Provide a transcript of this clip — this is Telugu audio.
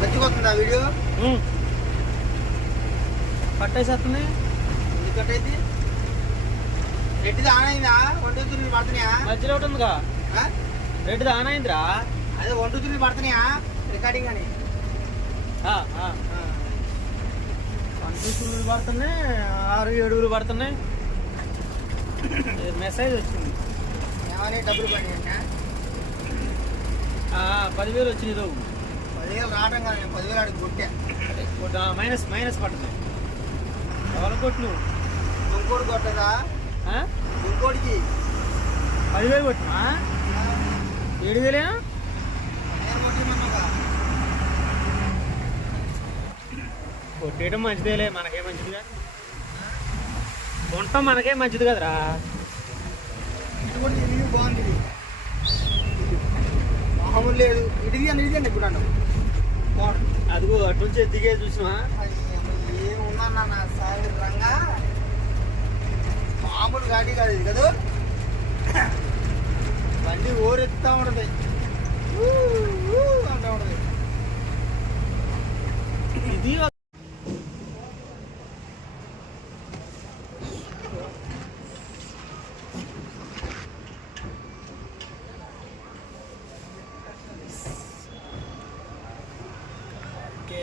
మంచిగా వస్తుందా వీడియో? పట్టేసేస్తుంది. ఎందుకట్టయితే రెడ్డిది ఆన్ అయిందా? 1 2 3 పడుతున్నాయా? మధ్యలో ఒకటి ఉందిగా, రెడ్డిది ఆన్ అయిందిరా. అదే 1 2 3 పడుతున్నాయా రికార్డింగ్ అని? 1 2 3 పడుతున్నాయి, 6 7 పడుతున్నాయి. మెసేజ్ వచ్చింది. ఏమని డబ్బులు పడినా? 10,000 వచ్చింది. 10,000 రావడం కాదు, నేను 10,000 అడిగి కొట్టా. మైనస్ పడుతుంది. ఎవరు కొట్టు నువ్వు? ఇంకోటి కొట్టదా? ఇంకోటికి 10,000 కొట్టినా? 7,000 నేను కొట్టిమన్నాగా. కొట్టేయడం మంచిదేలే, మనకే మంచిదిగా. కొనటం మనకే మంచిది కదరా. ఇది కూడా ఇది బాగుంది. ఇది మామూలు లేదు. ఇది అండి ఇప్పుడు అదిగో అటు నుంచి దిగే చూసినా ఏమున్నా నా సాయంత్రంగా మామూలు గాడి కాదు ఇది కదా. బండి ఊరెత్తుతా ఉంటది, అంటా ఉంటది. ఇది ఓకే.